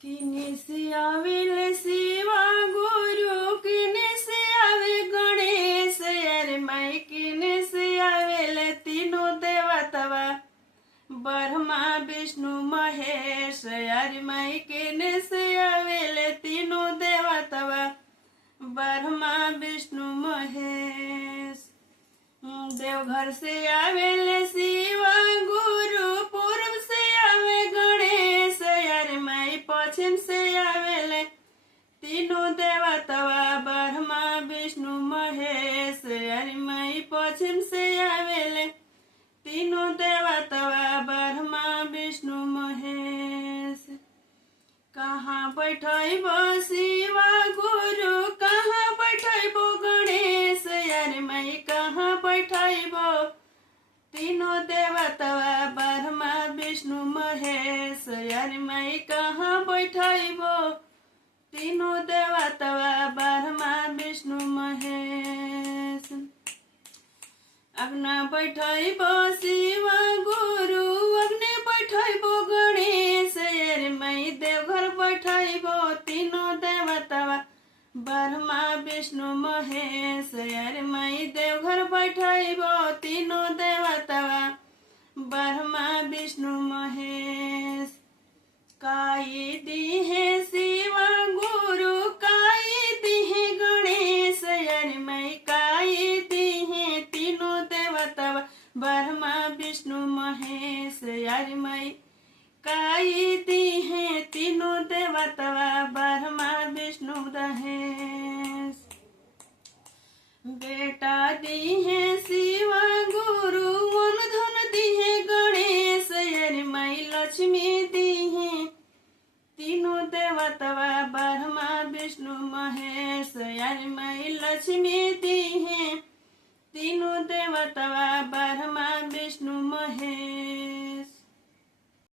किने से आवेले शिवा गुरु, किने से आवे गणेश, अरे माई किने से आवेले तीनों देवतवा ब्रह्मा विष्णु महेश, अरे माई किने से आवेले तीनों देवतवा ब्रह्मा विष्णु महेश। देवघर से आवेले शिवा गुरु, पूर्व से आवे गणेश, अरे माई पश्चिम से आवेले तीनों देवतवा ब्रह्मा विष्णु महेश, अरे माई पश्चिम से आवेले तीनों देवतवा ब्रह्मा विष्णु महेश। कहाँ बैठैबो शिवा गुरु, कहाँ बैठैबो गणेश, अरे माई कहाँ बैठैबो तीनों देवतवा ब्रह्मा विष्णु महेश, अरे माई कहाँ बैठैबो तीनों देवतवा ब्रह्मा विष्णु महेश। अग्नि बैठैबो शिवा गुरु, अग्नि बैठैबो गणेश, अरे माई देवघर बैठैबो तीनों देवतवा ब्रह्मा विष्णु महेश, अरे माई देवघर बैठैबो तीनों देवतवा ब्रह्मा विष्णु महेश। काई दिहे शिवा गुरु, काई दिहे गणेश, अरे माई काई दिहे तीनों देवतवा ब्रह्मा विष्णु महेश, अरे माई काई दिहे तीनों देवतवा ब्रह्मा विष्णु महेश। बेटा दिहे शिवा गुरु, धन दिहे गणेश, अरे माई लक्ष्मी दिहे तीनों देवतवा ब्रह्मा विष्णु महेश, अरे माई लक्ष्मी दिहे तीनों देवतवा